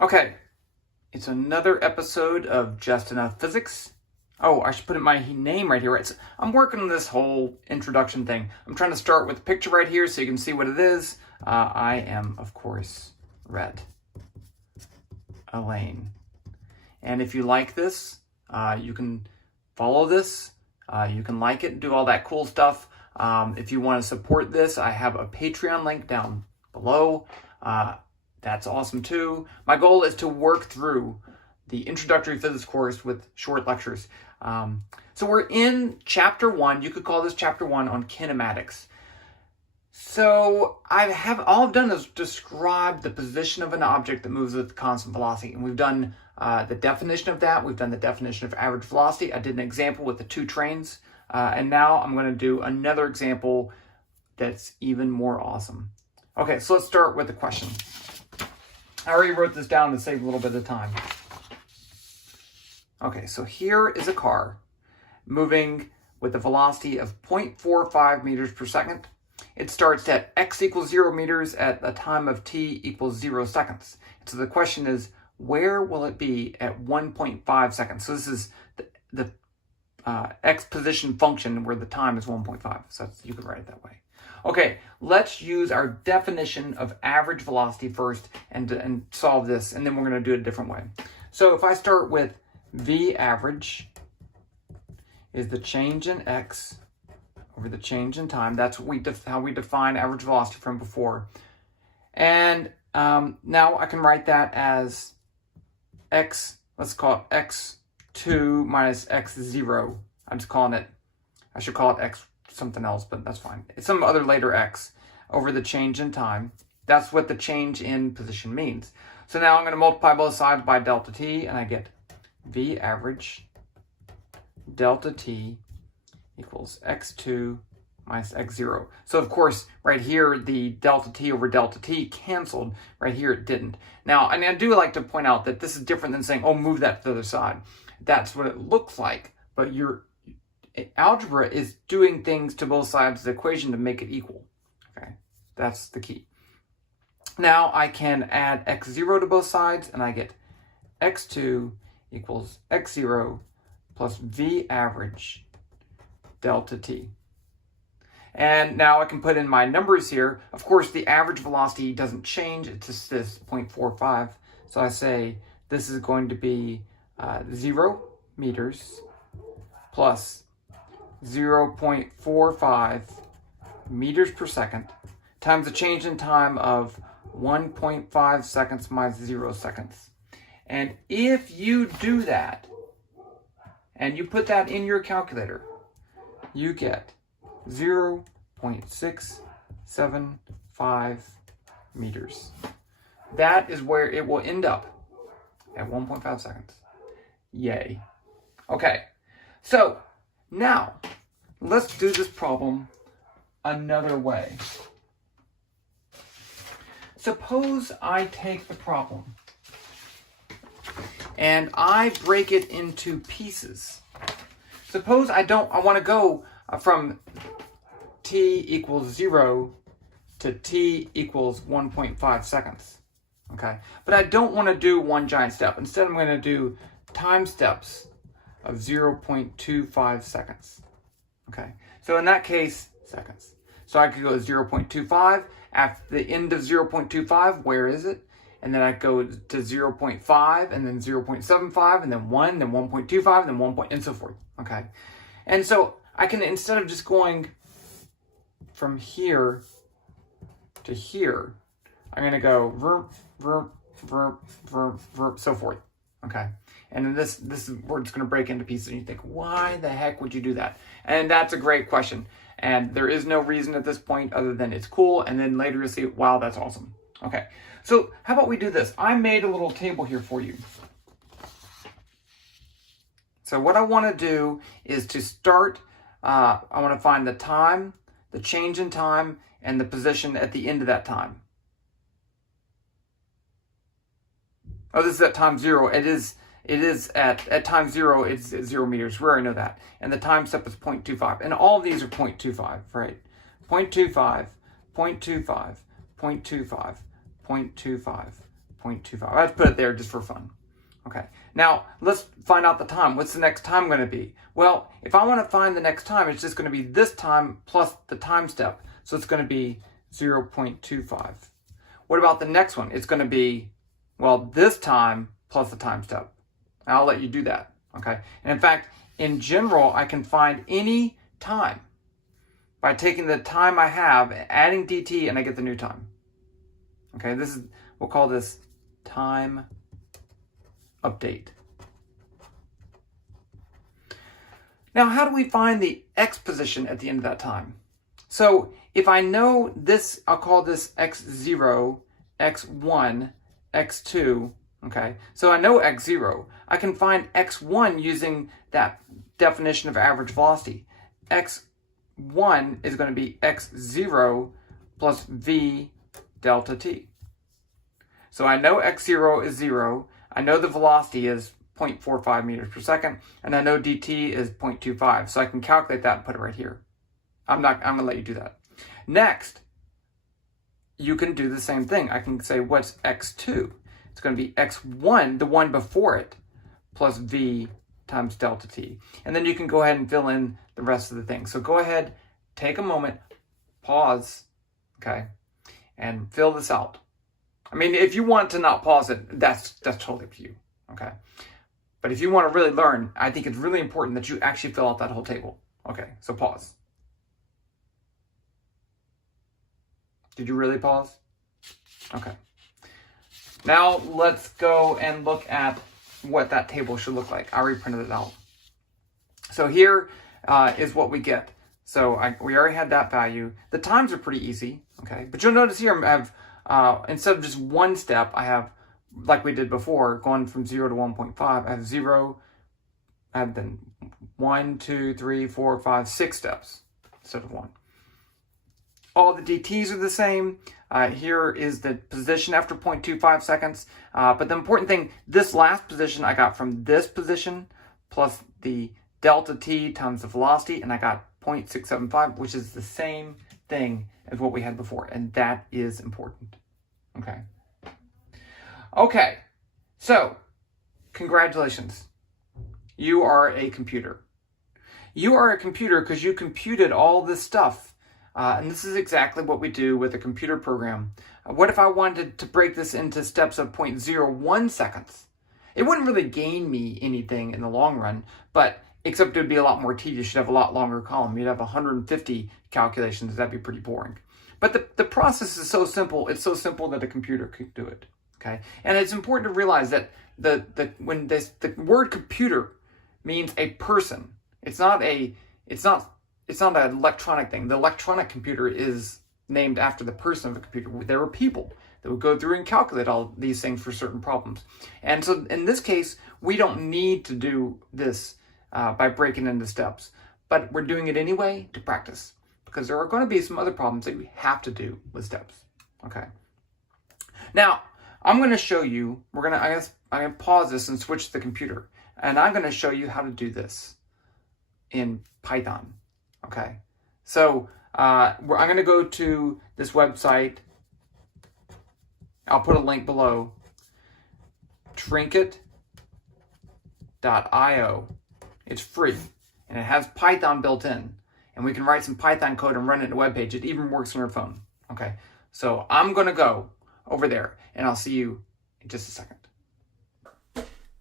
Okay, it's another episode of Just Enough Physics. Oh, I should put in my name right here. Right? So I'm working on this whole introduction thing. I'm trying to start with the picture right here so you can see what it is. I am, of course, Red Elaine. And if you like this, you can follow this. You can like it and do all that cool stuff. If you want to support this, I have a Patreon link down below. That's awesome too. My goal is to work through the introductory physics course with short lectures. So we're in chapter 1. You could call this chapter 1 on kinematics. So all I've done is describe the position of an object that moves with constant velocity. And we've done the definition of that. We've done the definition of average velocity. I did an example with the 2 trains. And now I'm going to do another example that's even more awesome. Okay, so let's start with the question. I already wrote this down to save a little bit of time. Okay, so here is a car moving with a velocity of 0.45 meters per second. It starts at x equals 0 meters at a time of t equals 0 seconds. So the question is, where will it be at 1.5 seconds? So this is the x position function where the time is 1.5. So you could write it that way. Okay, let's use our definition of average velocity first and solve this, and then we're going to do it a different way. So if I start with V average is the change in x over the change in time. That's how we define average velocity from before. And now I can write that as x, let's call it x2 minus x0. I'm just calling it, I should call it x something else, but that's fine. It's some other later x over the change in time. That's what the change in position means. So now I'm going to multiply both sides by delta t, and I get V average delta t equals x2 minus x0. So of course, right here, the delta t over delta t canceled. Right here, it didn't. Now, and I do like to point out that this is different than saying, oh, move that to the other side. That's what it looks like, but your algebra is doing things to both sides of the equation to make it equal. Okay, that's the key. Now I can add x0 to both sides, and I get x2 equals x0 plus V average delta t. And now I can put in my numbers here. Of course, the average velocity doesn't change. It's just this 0.45. So I say this is going to be 0 meters plus 0.45 meters per second times the change in time of 1.5 seconds minus 0 seconds. And if you do that, and you put that in your calculator, you get 0.675 meters. That is where it will end up at 1.5 seconds. Yay. Okay, so now let's do this problem another way. Suppose I take the problem and I break it into pieces. Suppose I want to go from t equals 0 to t equals 1.5 seconds. Okay, but I don't want to do one giant step. Instead, I'm going to do time steps of 0.25 seconds. Okay, so in that case, seconds. So I could go 0.25. At the end of 0.25, where is it? And then I go to 0.5, and then 0.75, and then 1, then 1.25, and then 1. And so forth. Okay, and so I can, instead of just going from here to here, I'm going to go verp, verp, verp, verp, verp, so forth. Okay, and then this is where it's going to break into pieces, and you think, why the heck would you do that? And that's a great question. And there is no reason at this point other than it's cool, and then later you'll see, wow, that's awesome. Okay, so how about we do this? I made a little table here for you. So what I want to do is to start, I want to find the time, the change in time, and the position at the end of that time. Oh, this is at time 0. It is at time 0, it's 0 meters. We already know that. And the time step is 0.25. And all of these are 0.25, right? 0.25, 0.25, 0.25, 0.25, 0.25. Let's put it there just for fun. Okay, now let's find out the time. What's the next time going to be? Well, if I want to find the next time, it's just going to be this time plus the time step. So it's going to be 0.25. What about the next one? It's going to be, well, this time plus the time step. I'll let you do that. Okay, and in fact, in general, I can find any time by taking the time I have, adding dt, and I get the new time. Okay, we'll call this time update. Now, how do we find the x position at the end of that time? So if I know this, I'll call this x0, x1, x2, okay? So I know x0. I can find x1 using that definition of average velocity. x1 is going to be x0 plus v delta t. So I know x0 is 0. I know the velocity is 0.45 meters per second, and I know dt is 0.25. So I can calculate that and put it right here. I'm going to let you do that. Next, you can do the same thing. I can say, what's x2? It's going to be x1, the one before it, plus v times delta t. And then you can go ahead and fill in the rest of the things. So go ahead, take a moment, pause, okay, and fill this out. I mean, if you want to not pause it, that's totally up to you, okay? But if you want to really learn, I think it's really important that you actually fill out that whole table. Okay, so pause. Did you really pause? Okay. Now let's go and look at what that table should look like. I already printed it out. So here is what we get. So we already had that value. The times are pretty easy, okay? But you'll notice here I have, instead of just one step, I have, like we did before, going from 0 to 1.5, I have 0, I have then 1, 2, 3, 4, 5, 6 steps instead of 1. All the DTs are the same. Here is the position after 0.25 seconds. But the important thing, this last position I got from this position plus the delta t times the velocity, and I got 0.675, which is the same thing as what we had before. And that is important. Okay. Okay. So, congratulations. You are a computer. You are a computer because you computed all this stuff. And this is exactly what we do with a computer program. What if I wanted to break this into steps of 0.01 seconds? It wouldn't really gain me anything in the long run, but except it would be a lot more tedious. You'd have a lot longer column. You'd have 150 calculations. That'd be pretty boring. But the process is so simple. It's so simple that a computer could do it. Okay, and it's important to realize that the word computer means a person. It's not an electronic thing. The electronic computer is named after the person of the computer. There were people that would go through and calculate all these things for certain problems. And so in this case, we don't need to do this by breaking into steps, but we're doing it anyway to practice because there are going to be some other problems that we have to do with steps. Okay. Now, I'm going to show you, I'm going to pause this and switch to the computer, and I'm going to show you how to do this in Python. Okay, so I'm going to go to this website. I'll put a link below. Trinket.io. It's free, and it has Python built in. And we can write some Python code and run it in a web page. It even works on your phone. Okay, so I'm going to go over there, and I'll see you in just a second.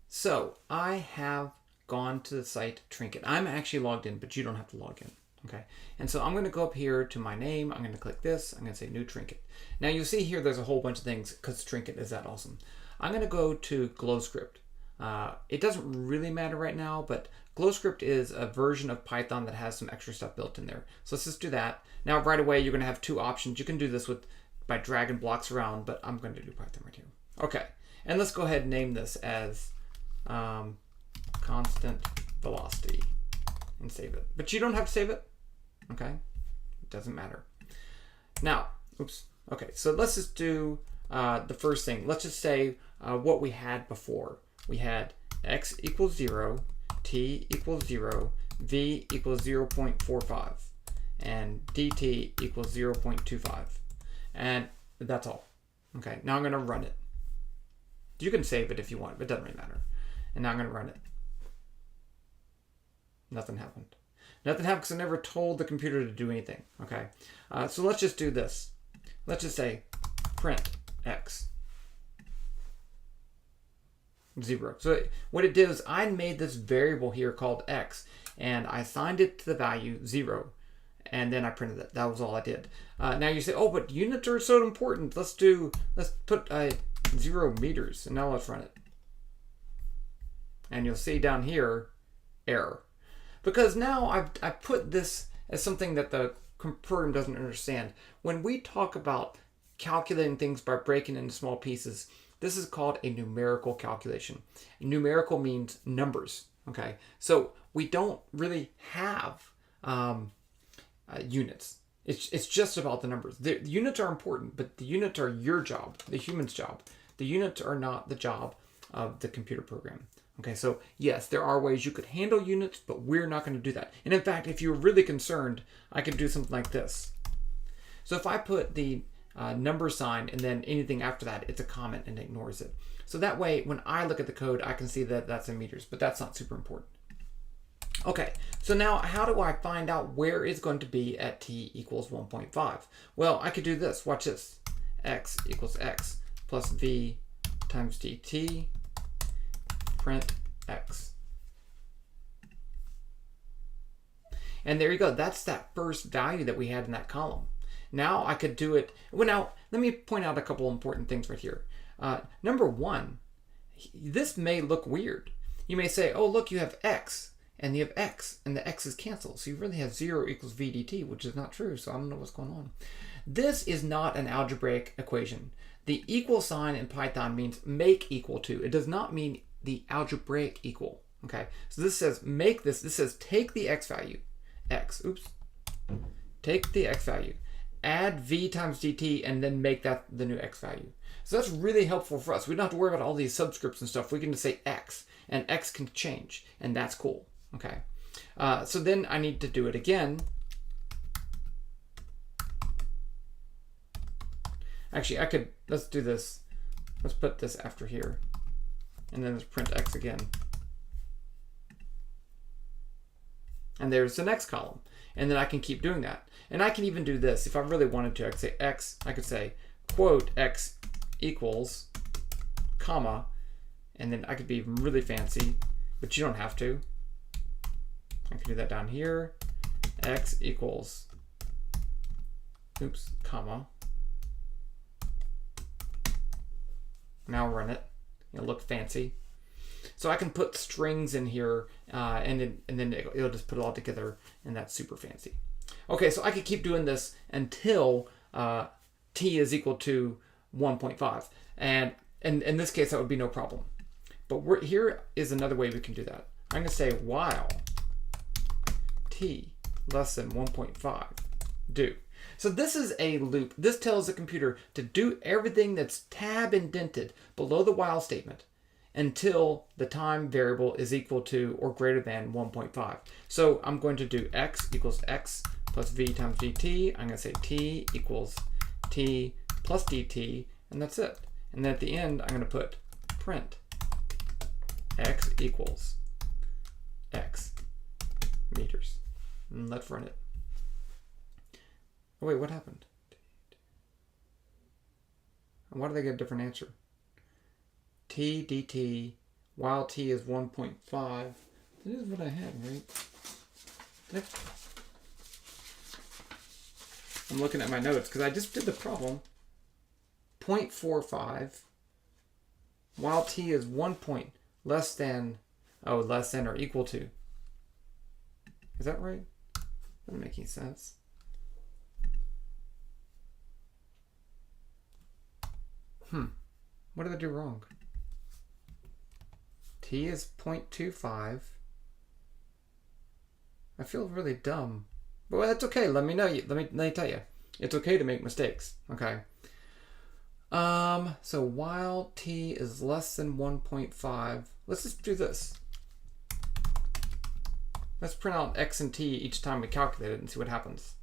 So I have gone to the site Trinket. I'm actually logged in, but you don't have to log in. Okay, and so I'm going to go up here to my name. I'm going to click this. I'm going to say new Trinket. Now you'll see here there's a whole bunch of things because Trinket is that awesome. I'm going to go to GlowScript. It doesn't really matter right now, but GlowScript is a version of Python that has some extra stuff built in there. So let's just do that. Now right away you're going to have two options. You can do this by dragging blocks around, but I'm going to do Python right here. Okay, and let's go ahead and name this as constant velocity and save it. But you don't have to save it. Okay, it doesn't matter. Now, oops. Okay, so let's just do the first thing. Let's just say what we had before. We had x equals 0, t equals 0, v equals 0.45, and dt equals 0.25. And that's all. Okay, now I'm going to run it. You can save it if you want, but it doesn't really matter. And now I'm going to run it. Nothing happened. Nothing happened because I never told the computer to do anything. Okay, so let's just do this. Let's just say print x 0. So what it did is I made this variable here called x, and I assigned it to the value 0, and then I printed it. That was all I did. Now you say, oh, but units are so important. Let's put 0 meters, and now let's run it. And you'll see down here, error. Because now I put this as something that the program doesn't understand. When we talk about calculating things by breaking into small pieces, this is called a numerical calculation. Numerical means numbers, okay? So we don't really have units. It's just about the numbers. The units are important, but the units are your job, the human's job. The units are not the job of the computer program. Okay, so yes, there are ways you could handle units, but we're not going to do that. And in fact, if you're really concerned, I could do something like this. So if I put the number sign and then anything after that, it's a comment and ignores it. So that way, when I look at the code, I can see that that's in meters, but that's not super important. Okay, so now how do I find out where it's going to be at t equals 1.5? Well, I could do this. Watch this. X equals x plus v times dt. Print x. And there you go. That's that first value that we had in that column. Now I could do it. Well, now let me point out a couple important things right here. Number one, this may look weird. You may say, oh, look, you have x, and you have x, and the x's cancel. So you really have 0 equals v dt, which is not true. So I don't know what's going on. This is not an algebraic equation. The equal sign in Python means make equal to. It does not mean the algebraic equal. Okay, so this says make this. This says take the x value, take the x value, add v times dt, and then make that the new x value. So that's really helpful for us. We don't have to worry about all these subscripts and stuff. We can just say x, and x can change, and that's cool. Okay, so then I need to do it again. Actually, let's do this. Let's put this after here. And then let's print x again. And there's the next column. And then I can keep doing that. And I can even do this. If I really wanted to, I could say x, I could say quote x equals, comma, and then I could be really fancy, but you don't have to. I can do that down here. X equals, comma. Now run it. It'll look fancy. So I can put strings in here and then it'll just put it all together, and that's super fancy. Okay, so I could keep doing this until t is equal to 1.5. And in this case, that would be no problem. But here is another way we can do that. I'm going to say while t less than 1.5 do. So this is a loop. This tells the computer to do everything that's tab indented below the while statement until the time variable is equal to or greater than 1.5. So I'm going to do x equals x plus v times dt. I'm going to say t equals t plus dt, and that's it. And then at the end, I'm going to put print x equals x meters. And let's run it. Oh, wait, what happened? Why did I get a different answer? T dt while t is 1.5. This is what I had, right? I'm looking at my notes because I just did the problem. 0.45 while t is 1 point less than or equal to. Is that right? Doesn't make any sense. What did I do wrong? T is 0.25. I feel really dumb. But that's okay. Let me tell you. It's okay to make mistakes. Okay. So while t is less than 1.5, let's just do this. Let's print out x and t each time we calculate it and see what happens.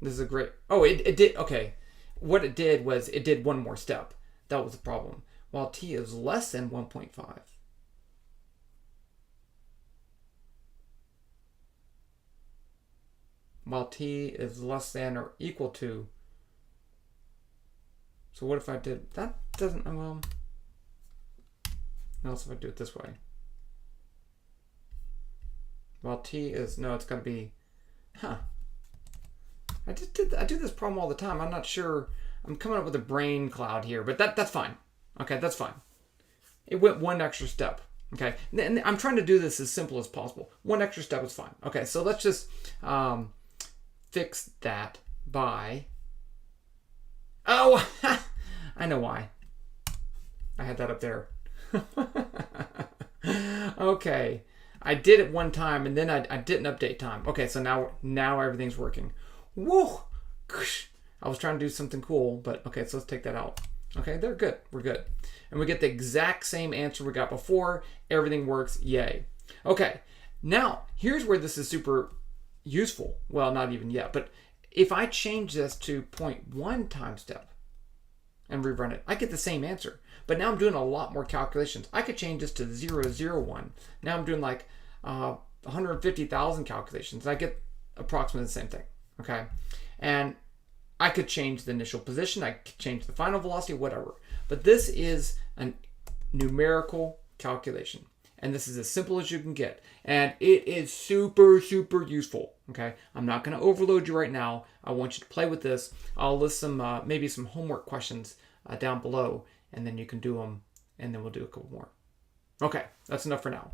This is a great... Oh, it did... Okay. What it did was it did one more step. That was the problem. while t is less than 1.5. While t is less than or equal to. So what if I did, that doesn't, well, else if I do it this way. While t is, no, it's got to be, I do this problem all the time. I'm not sure, I'm coming up with a brain cloud here, but that's fine. Okay, that's fine. It went one extra step. Okay, and I'm trying to do this as simple as possible. One extra step is fine. Okay, so let's just fix that by, oh, I know why. I had that up there. Okay, I did it one time and then I didn't update time. Okay, so now everything's working. Woo! I was trying to do something cool, but okay, so let's take that out. Okay, they're good. We're good. And we get the exact same answer we got before. Everything works. Yay. Okay, now here's where this is super useful. Well, not even yet, but if I change this to 0.1 time step and rerun it, I get the same answer. But now I'm doing a lot more calculations. I could change this to 001. Now I'm doing like 150,000 calculations. I get approximately the same thing. Okay, and I could change the initial position. I could change the final velocity, whatever. But this is a numerical calculation. And this is as simple as you can get. And it is super, super useful. Okay, I'm not going to overload you right now. I want you to play with this. I'll list some, maybe some homework questions down below. And then you can do them. And then we'll do a couple more. Okay, that's enough for now.